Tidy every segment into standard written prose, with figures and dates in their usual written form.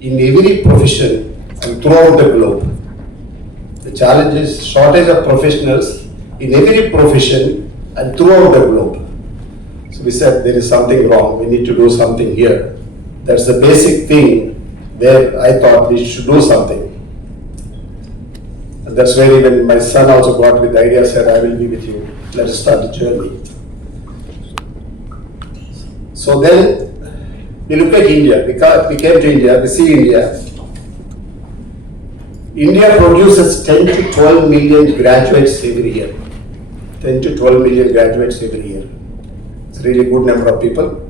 in every profession and throughout the globe. The challenge is shortage of professionals in every profession and throughout the globe. So we said there is something wrong, we need to do something here. That's the basic thing where I thought we should do something. And that's where even my son also got with the idea, said, I will be with you, let us start the journey. So then we look at India, because we came to India, we see India. India produces 10 to 12 million graduates every year. 10 to 12 million graduates every year. It's a really good number of people.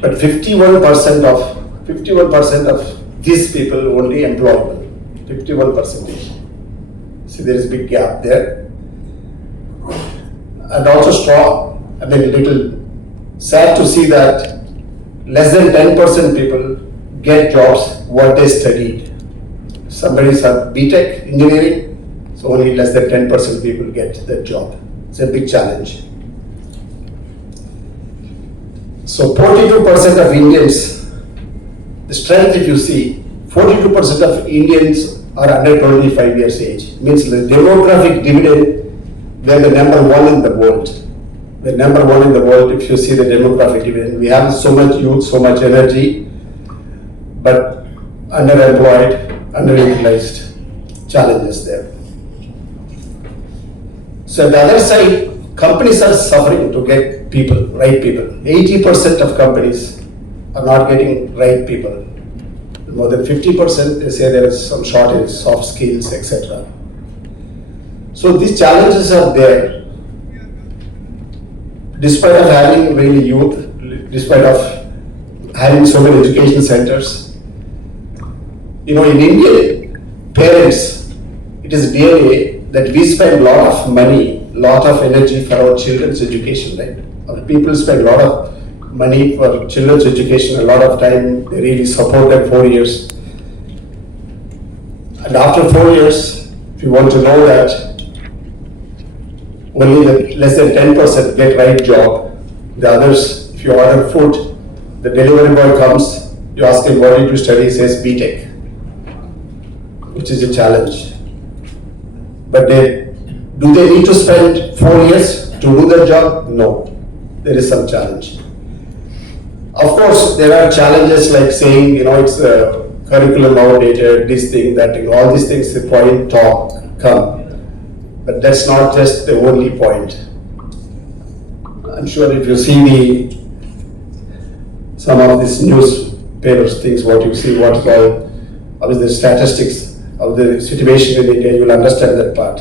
But 51% of these people only employable. 51%. See, there is a big gap there. And also strong, little sad to see that less than 10% people get jobs what they studied. Somebody's a BTech engineering, so only less than 10% people get that job. It's a big challenge. So 42% of Indians, the strength if you see, 42% of Indians are under 25 years age. Means the demographic dividend, they're the number one in the world. The number one in the world if you see the demographic dividend. We have so much youth, so much energy, but underemployed, underutilized, challenges there. So on the other side, companies are suffering to get people, right people. 80% of companies are not getting right people. More than 50%, they say there is some shortage, soft skills, etc. So these challenges are there. Despite of having really youth, despite of having so many education centers, in India, parents, it is DNA that we spend a lot of money, lot of energy for our children's education, right? Our people spend a lot of money for children's education, a lot of time, they really support them 4 years. And after 4 years, if you want to know that only less than 10% get right job, the others, if you order food, the delivery boy comes, you ask him what did you study, he says BTech, which is a challenge. But do they need to spend 4 years to do their job? No, there is some challenge. Of course, there are challenges like saying, it's a curriculum outdated, this thing, that thing, all these things, the point talk, come. But that's not just the only point. I'm sure if you see some of these newspapers things, what you see, what is called, obviously the statistics of the situation in India, you will understand that part.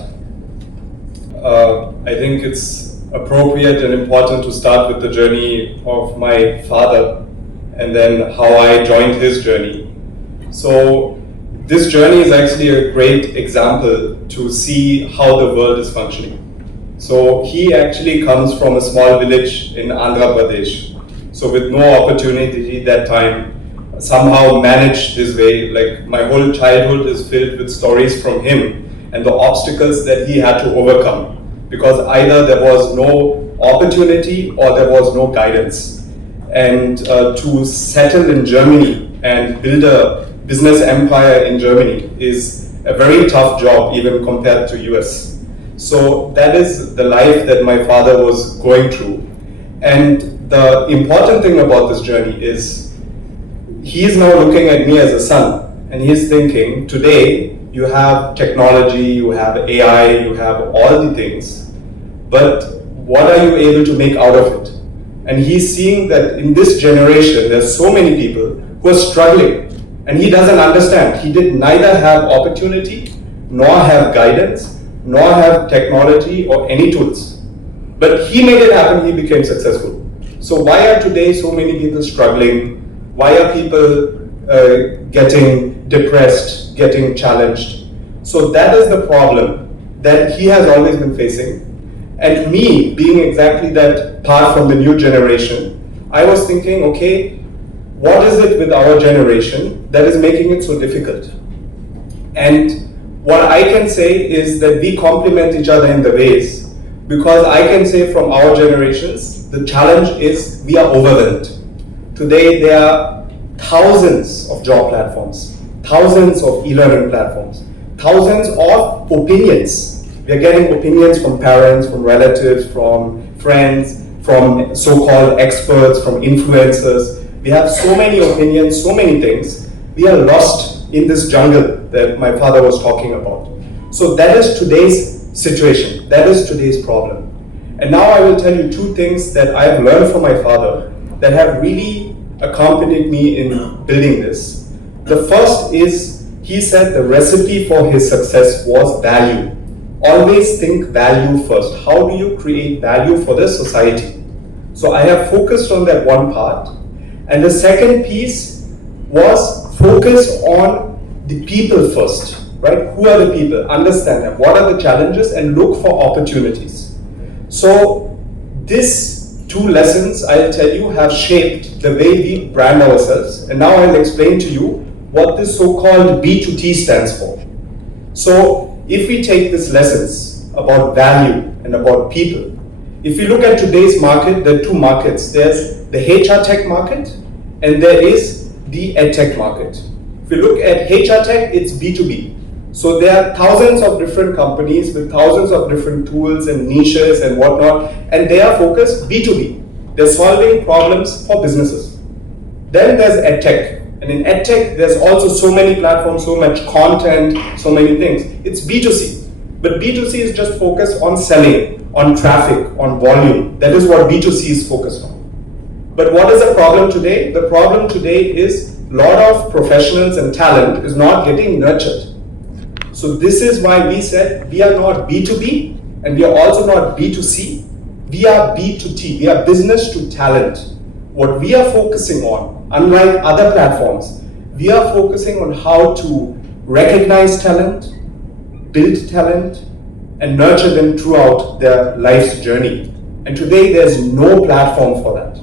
I think it's appropriate and important to start with the journey of my father and then how I joined his journey. So this journey is actually a great example to see how the world is functioning. So he actually comes from a small village in Andhra Pradesh. So with no opportunity that time, somehow managed his way. Like my whole childhood is filled with stories from him and the obstacles that he had to overcome. Because either there was no opportunity or there was no guidance. And to settle in Germany and build a business empire in Germany is a very tough job even compared to US. So that is the life that my father was going through. And the important thing about this journey is he is now looking at me as a son and he's thinking, today you have technology, you have AI, you have all the things, but what are you able to make out of it? And he's seeing that in this generation, there's so many people who are struggling. And he doesn't understand. He did neither have opportunity, nor have guidance, nor have technology or any tools. But he made it happen, he became successful. So why are today so many people struggling? Why are people getting depressed, getting challenged? So that is the problem that he has always been facing. And me, being exactly that part from the new generation, I was thinking, okay, what is it with our generation that is making it so difficult? And what I can say is that we complement each other in the ways, because I can say from our generations, the challenge is we are overwhelmed. Today there are thousands of job platforms, thousands of e-learning platforms, thousands of opinions. We are getting opinions from parents, from relatives, from friends, from so-called experts, from influencers. We have so many opinions, so many things. We are lost in this jungle that my father was talking about. So that is today's situation. That is today's problem. And now I will tell you two things that I have learned from my father that have really accompanied me in building this. The first is, he said the recipe for his success was value. Always think value first. How do you create value for the society? So I have focused on that one part. And the second piece was focus on the people first, right? Who are the people? Understand them. What are the challenges? And look for opportunities. So these two lessons, I'll tell you, have shaped the way we brand ourselves. And now I'll explain to you what this so-called B2T stands for. So if we take these lessons about value and about people, if you look at today's market, there are two markets. There's the HR tech market and there is the EdTech market. If you look at HR tech, it's B2B. So there are thousands of different companies with thousands of different tools and niches and whatnot, and they are focused B2B. They're solving problems for businesses. Then there's EdTech. And in EdTech, there's also so many platforms, so much content, so many things. It's B2C. But B2C is just focused on selling, on traffic, on volume. That is what B2C is focused on. But what is the problem today? The problem today is a lot of professionals and talent is not getting nurtured. So this is why we said we are not B2B and we are also not B2C. We are B2T. We are business to talent. What we are focusing on, unlike other platforms, we are focusing on how to recognize talent, build talent, and nurture them throughout their life's journey. And today there's no platform for that.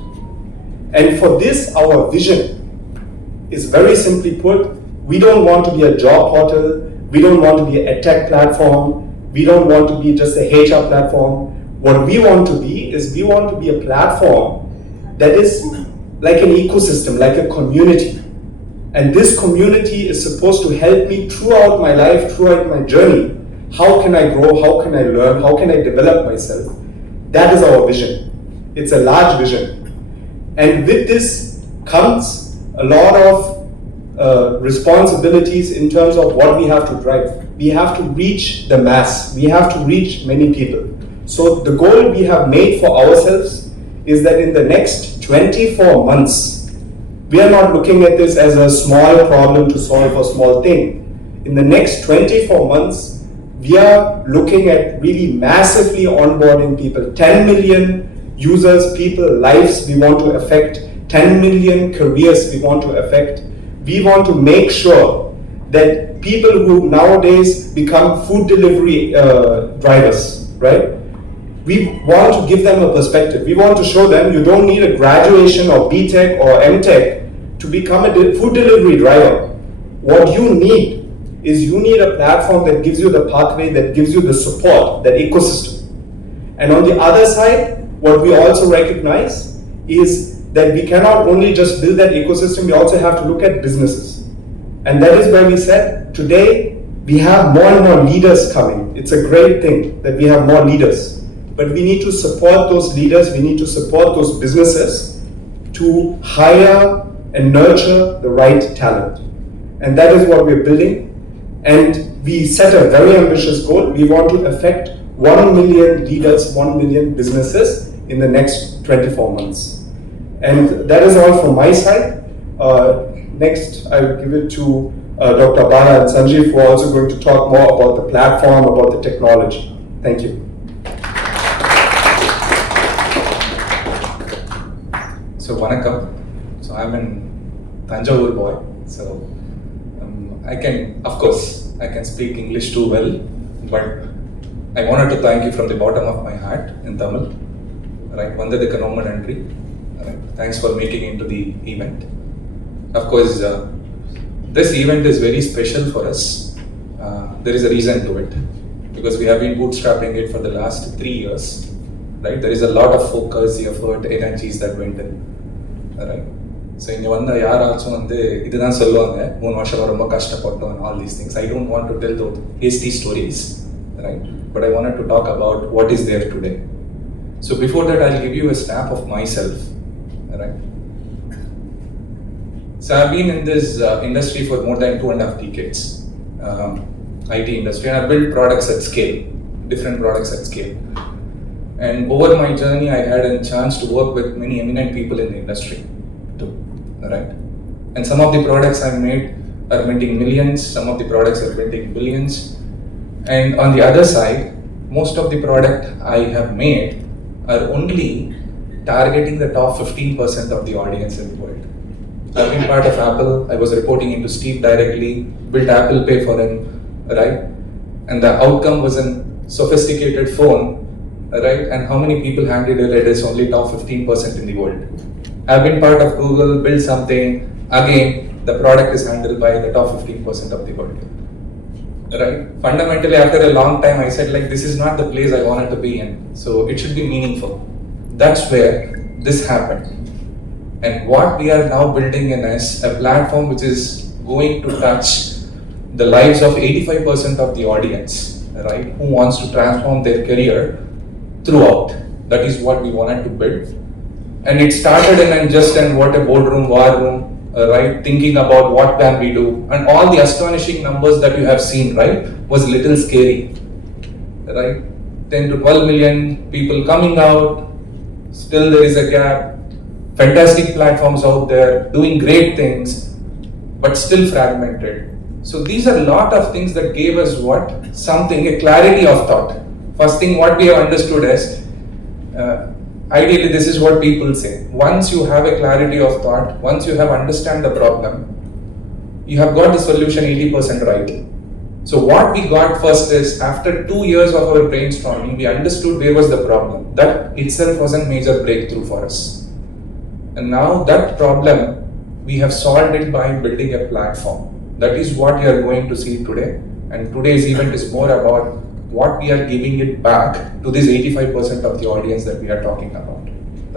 And for this, our vision is very simply put, we don't want to be a job portal. We don't want to be an EdTech platform. We don't want to be just a HR platform. What we want to be is we want to be a platform that is like an ecosystem, like a community. And this community is supposed to help me throughout my life, throughout my journey. How can I grow? How can I learn? How can I develop myself? That is our vision. It's a large vision. And with this comes a lot of responsibilities in terms of what we have to drive. We have to reach the mass. We have to reach many people. So the goal we have made for ourselves is that in the next 24 months, we are not looking at this as a small problem to solve a small thing. In the next 24 months, we are looking at really massively onboarding people. 10 million users, people, lives we want to affect. 10 million careers we want to affect. We want to make sure that people who nowadays become food delivery drivers, right? We want to give them a perspective. We want to show them you don't need a graduation or BTech or MTech to become a food delivery driver. What you need is you need a platform that gives you the pathway, that gives you the support, that ecosystem. And on the other side, what we also recognize is that we cannot only just build that ecosystem, we also have to look at businesses. And that is where we said, today, we have more and more leaders coming. It's a great thing that we have more leaders. But we need to support those leaders, we need to support those businesses to hire and nurture the right talent. And that is what we're building. And we set a very ambitious goal. We want to affect 1 million leaders, 1 million businesses in the next 24 months. And that is all from my side. Next, I will give it to Dr. Bala and Sanjeev, who are also going to talk more about the platform, about the technology. Thank you. So, Vanakkam. So, I'm an Tanjavur boy. So, I can speak English too well, but I wanted to thank you from the bottom of my heart in Tamil. Right, Vandadika Roman entry. Thanks for making into the event. Of course, this event is very special for us. There is a reason to it, because we have been bootstrapping it for the last 3 years. Right? There is a lot of focus, effort, energies that went in. Right? So இங்கே வந்த யாராச்சும் வந்து இதுதான் சொல்லுவாங்க 3 வருஷம் ரொம்ப கஷ்டப்பட்டோம் and all these things. I don't want to tell those hasty stories, right? But I wanted to talk about what is there today. So before that, I'll give you a snap of myself, right? So I've been in this industry for more than 2.5 decades, IT industry, and I've built products at scale, different products at scale. And over my journey, I had a chance to work with many eminent people in the industry too, right? And some of the products I've made are minting millions, some of the products are minting billions. And on the other side, most of the product I have made are only targeting the top 15% of the audience in the world. I've been part of Apple. I was reporting into Steve directly, built Apple Pay for him, right? And the outcome was a sophisticated phone, right? And how many people handled it is only top 15% in the world. I've been part of Google, built something, again, the product is handled by the top 15% of the world, right? Fundamentally, after a long time, I said like, this is not the place I wanted to be in. So it should be meaningful. That's where this happened. And what we are now building in is a platform which is going to touch the lives of 85% of the audience, right? Who wants to transform their career throughout. That is what we wanted to build. And it started in just in what a boardroom, war room, right? Thinking about what can we do. And all the astonishing numbers that you have seen, right? Was a little scary, right? 10 to 12 million people coming out. Still there is a gap. Fantastic platforms out there doing great things, but still fragmented. So these are a lot of things that gave us what? Something, a clarity of thought. First thing what we have understood is, ideally this is what people say. Once you have a clarity of thought, once you have understand the problem, you have got the solution 80% right. So what we got first is, after 2 years of our brainstorming, we understood where was the problem. That itself was a major breakthrough for us. And now that problem, we have solved it by building a platform. That is what you are going to see today. And today's event is more about what we are giving it back to this 85% of the audience that we are talking about,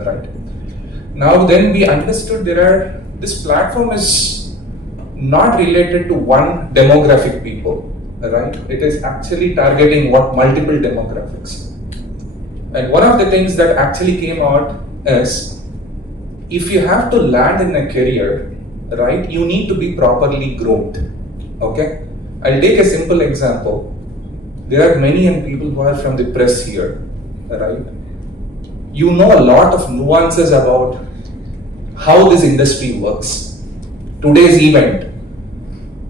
right? Now then we understood this platform is not related to one demographic people, right? It is actually targeting multiple demographics. And one of the things that actually came out is, if you have to land in a career, right, you need to be properly groomed, okay? I'll take a simple example. There are many young people who are from the press here, right? You know a lot of nuances about how this industry works. Today's event,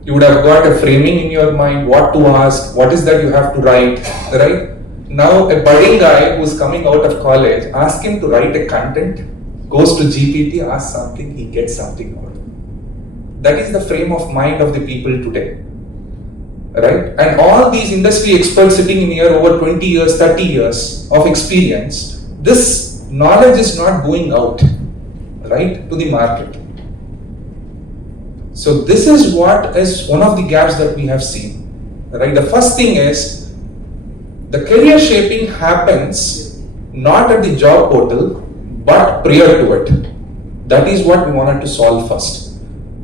you would have got a framing in your mind, what to ask, what is that you have to write, right? Now a budding guy who's coming out of college, ask him to write a content, goes to GPT, asks something, he gets something out. That is the frame of mind of the people today, right? And all these industry experts sitting in here over 20 years, 30 years of experience, this knowledge is not going out, right, to the market. So this is what is one of the gaps that we have seen, right? The first thing is, the career shaping happens not at the job portal, but prior to it. That is what we wanted to solve first.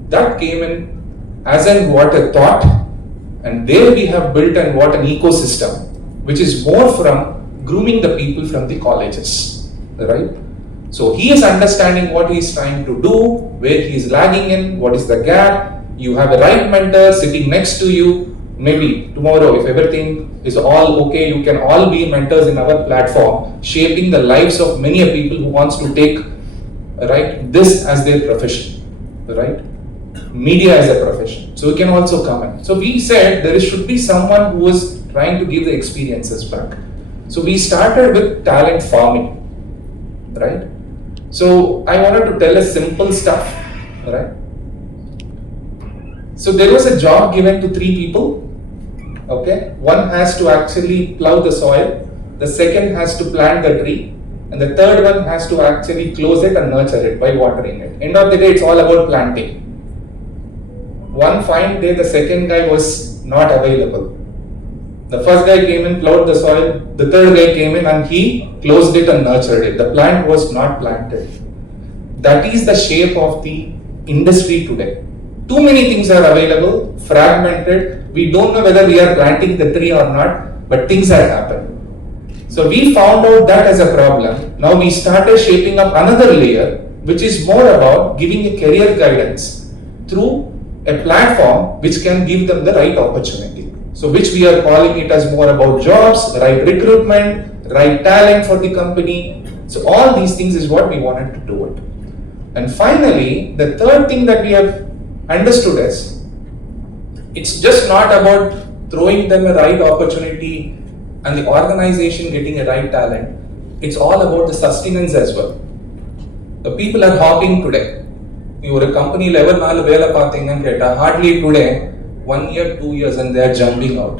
That came in as in what a thought, and there we have built and what an ecosystem, which is more from grooming the people from the colleges, right? So he is understanding what he is trying to do, where he is lagging in, what is the gap. You have a right mentor sitting next to you. Maybe tomorrow, if everything is all okay, you can all be mentors in our platform, shaping the lives of many people who wants to take, right, this as their profession, right? Media as a profession. So you can also come in. So we said there should be someone who is trying to give the experiences back. So we started with talent farming, right? So I wanted to tell us simple stuff, right? So there was a job given to 3 people. Okay, one has to actually plow the soil, the second has to plant the tree, and the third one has to actually close it and nurture it by watering it. End of the day, it's all about planting. One fine day, the second guy was not available. The first guy came in, plowed the soil, the third guy came in and he closed it and nurtured it. The plant was not planted. that is the shape of the industry today. Too many things are available, fragmented. We don't know whether we are planting the tree or not, but things are happening. So we found out that as a problem. Now we started shaping up another layer, which is more about giving a career guidance through a platform which can give them the right opportunity. So which we are calling it as more about jobs, right recruitment, right talent for the company. So all these things is what we wanted to do it. And finally, the third thing that we have understood is, it's just not about throwing them a right opportunity and the organization getting a right talent. It's all about the sustenance as well. The people are hopping today. ஒரு company level 4 வேலை பார்த்தீங்கன்னு கேட்டா hardly today 1 year 2 years and they are jumping out,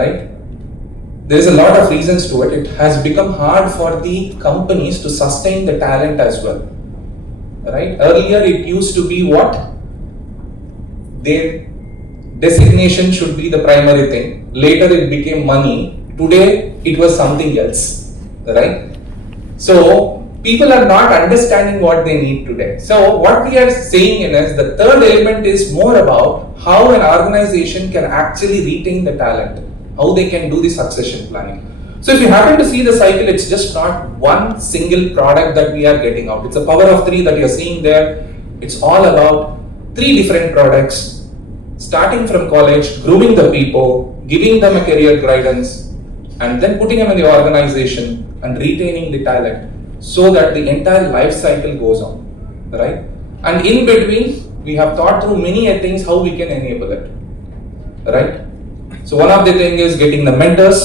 right? There is a lot of reasons to it. It has become hard for the companies to sustain the talent as well, right? Earlier it used to be what their designation should be the primary thing. Later it became money. Today it was something else, right? So people are not understanding what they need today. So what we are saying is the third element is more about how an organization can actually retain the talent, how they can do the succession planning. So if you happen to see the cycle, it's just not one single product that we are getting out. It's a power of 3 that you're seeing there. It's all about 3 different products, starting from college, grooming the people, giving them a career guidance, and then putting them in the organization and retaining the talent, so that the entire life cycle goes on, right? And in between, we have thought through many things how we can enable it, right? So one of the thing is getting the mentors.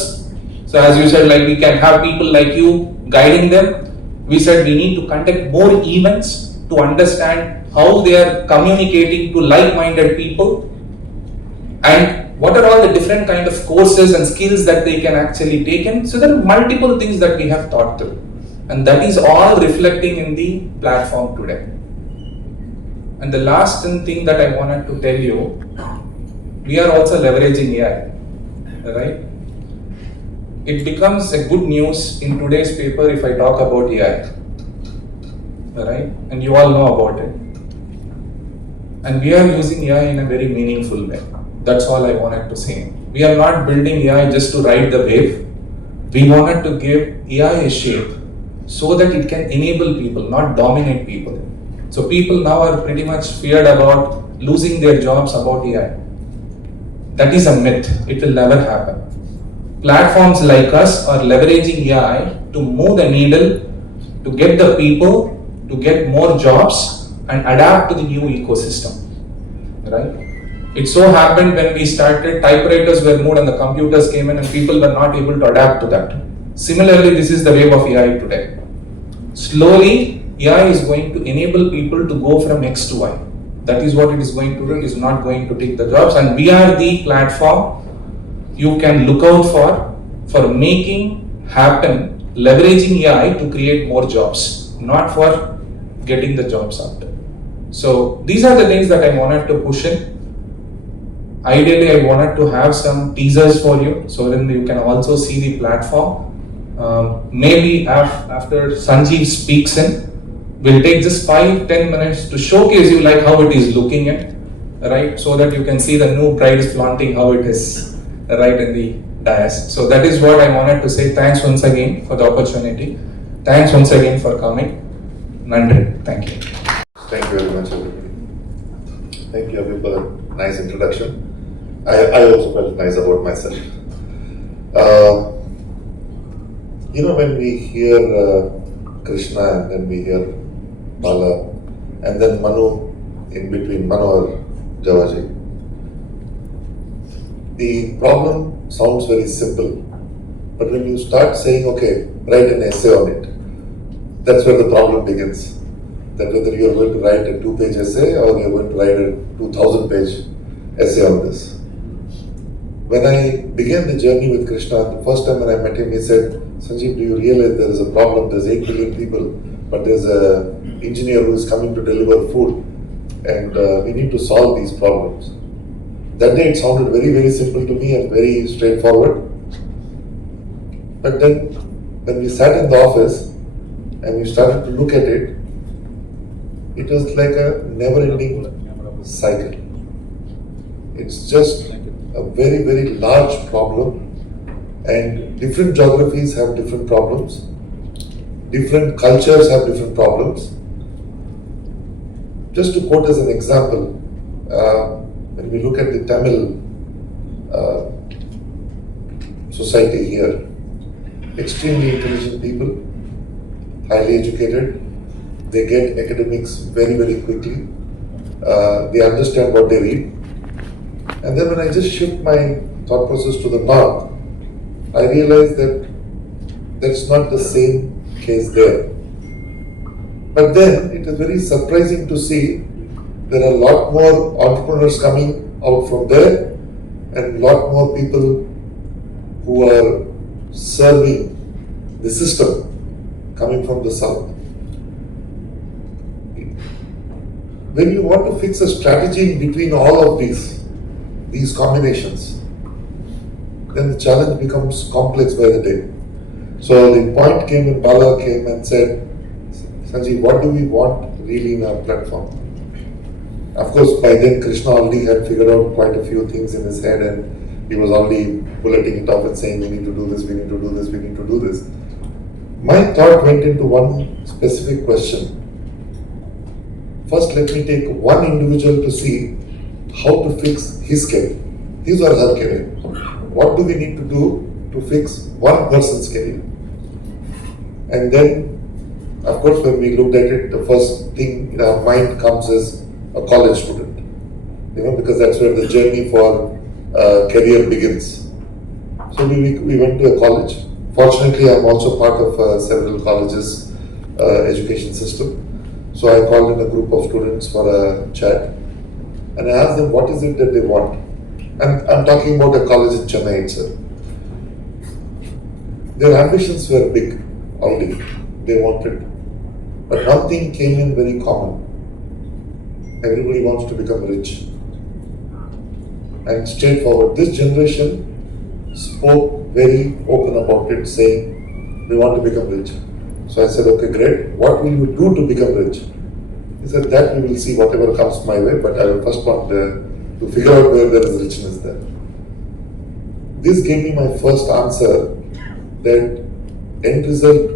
So as you said, like we can have people like you guiding them. We said we need to conduct more events to understand how they are communicating to like-minded people, and what are all the different kind of courses and skills that they can actually take in. So there are multiple things that we have thought through. And that is all reflecting in the platform today. And the last thing that I wanted to tell you, we are also leveraging AI, right? It becomes a good news in today's paper if I talk about AI, right? And you all know about it. And we are using AI in a very meaningful way. That's all I wanted to say. We are not building AI just to ride the wave. We wanted to give AI a shape so that it can enable people, not dominate people. So people now are pretty much feared about losing their jobs about AI. That is a myth. It will never happen. Platforms like us are leveraging AI to move the needle, to get the people, to get more jobs and adapt to the new ecosystem, right? It so happened when we started, typewriters were moved and the computers came in and people were not able to adapt to that. Similarly, this is the wave of AI today. Slowly, AI is going to enable people to go from X to Y. That is what it is going to do. It is not going to take the jobs. And we are the platform you can look out for making happen, leveraging AI to create more jobs, not for getting the jobs out. So these are the things that I wanted to push in. Ideally, I wanted to have some teasers for you, so then you can also see the platform. Maybe after Sanjeev speaks in, we'll take just 5-10 minutes to showcase you like how it is looking at, right? So that you can see the new brides flaunting how it is right in the dais. So that is what I wanted to say. Thanks once again for the opportunity. Thanks once again for coming. Nandri, thank you. Thank you very much, everybody. Thank you, Abhi, for a nice introduction. I also felt nice about myself. When we hear Krishna and then we hear Bala and then Manu in between, Manu or Javaji, the problem sounds very simple. But when you start saying, okay, write an essay on it, that's where the problem begins. That whether you're going to write a 2-page essay or you're going to write a 2,000-page essay on this. When I began the journey with Krishna, the first time when I met him, he said, Sanjeev, do you realize there is a problem? There's 8 billion people, but there's an engineer who is coming to deliver food, and we need to solve these problems. That day it sounded very, very simple to me and very straightforward. But then when we sat in the office and we started to look at it, it was like a never-ending cycle. It's just a very, very large problem, and different geographies have different problems, different cultures have different problems. Just to quote as an example, when we look at the Tamil society here, extremely intelligent people, highly educated, they get academics very, very quickly, they understand what they read. And then when I just shift my thought process to the north, I realize that that's not the same case there. But then it is very surprising to see there are a lot more entrepreneurs coming out from there and a lot more people who are serving the system coming from the south. When you want to fix a strategy in between all of these combinations, then the challenge becomes complex by the day. So the point came when Bala came and said, Sanjeev, what do we want really in our platform? Of course, by then Krishna already had figured out quite a few things in his head, and he was already bulleting it off and saying, we need to do this, we need to do this, we need to do this. My thought went into one specific question. First, let me take one individual to see how to fix his career. These are her career. What do we need to do to fix one person's career? And then, of course, when we looked at it, the first thing in our mind comes as a college student, because that's where the journey for career begins. So we went to a college. Fortunately, I'm also part of several colleges' education system. So I called in a group of students for a chat, and I asked them what is it that they want. I'm talking about a college in Chennai itself. Their ambitions were big already. They wanted. But one thing came in very common. Everybody wants to become rich. And straightforward. This generation spoke very open about it, saying, we want to become rich. So I said, okay, great. What will you do to become rich? He said, that we will see whatever comes my way, but I will first want to figure out where there is richness there. This gave me my first answer that end result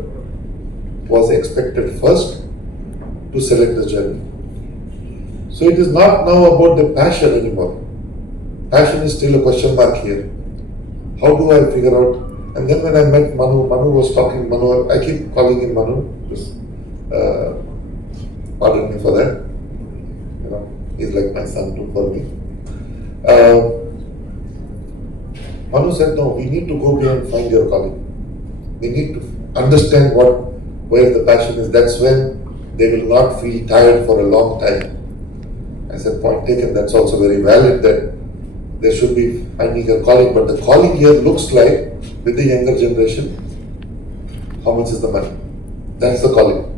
was expected first to select the journey. So it is not now about the passion anymore. Passion is still a question mark here. How do I figure out? And then when I met Manu was talking, I keep calling him Manu, just pardon me for that. He's like my son too for me. Manu said, no, we need to go beyond find your calling. We need to understand where the passion is. That's when they will not feel tired for a long time. I said, point taken, that's also very valid that they should be finding a calling, but the calling here looks like, with the younger generation, how much is the money? That's the calling.